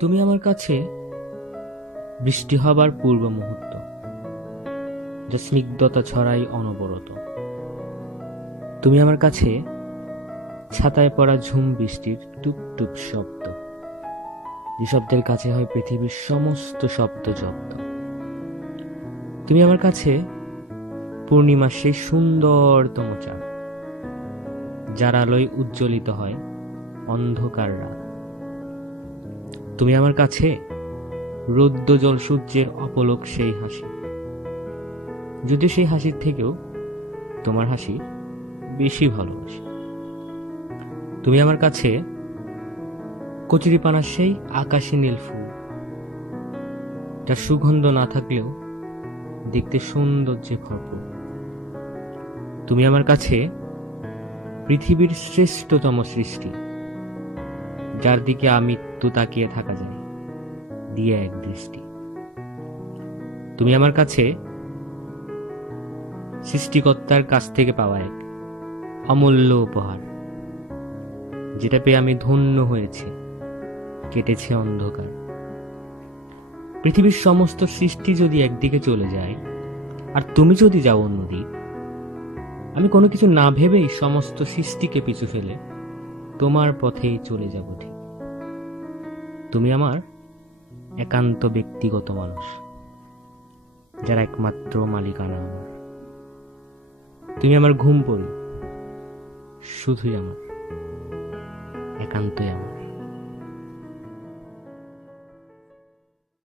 তুমি আমার কাছে বৃষ্টি হবার পূর্ব মুহূর্ত, যা স্নিগ্ধতা ছড়াই অনবরত। তুমি আমার কাছে ছাতায় পড়া ঝুম বৃষ্টির টুপ শব্দ, যে শব্দের কাছে হয় পৃথিবীর সমস্ত শব্দ জব্দ। তুমি আমার কাছে পূর্ণিমার সেই সুন্দরতম চাঁদ, যার আলোয় উজ্জ্বলিত হয় অন্ধকার রাত। তুমি আমার কাছে রৌদ্র জল সূর্যের অপলক সেই হাসি, যদিও সেই হাসির থেকেও তোমার হাসি বেশি ভালোবাসি। তুমি আমার কাছে কচুরিপানার সেই আকাশী নীল ফুল, যার সুগন্ধ না থাকলেও দেখতে সৌন্দর্যে ভরপুর। তুমি আমার কাছে পৃথিবীর শ্রেষ্ঠতম সৃষ্টি, যার দিকে আমৃত্যু তাকিয়ে থাকা যায় দিয়ে এক দৃষ্টি। তুমি আমার কাছে সৃষ্টিকর্তার কাছ থেকে পাওয়া এক অমূল্য উপহার, যেটা পেয়ে আমি ধন্য হয়েছি, কেটেছে অন্ধকার। পৃথিবীর সমস্ত সৃষ্টি যদি একদিকে চলে যায় আর তুমি যদি যাও অন্যদিক, আমি কোনো কিছু না ভেবেই সমস্ত সৃষ্টিকে পিছু ফেলে তোমার পথেই চলে যাব ঠিক। তুমি আমার একান্ত ব্যক্তিগত মানুষ, যার একমাত্র মালিকানা আমার। তুমি আমার ঘুম পড়ি, শুধুই আমার, একান্তই আমার।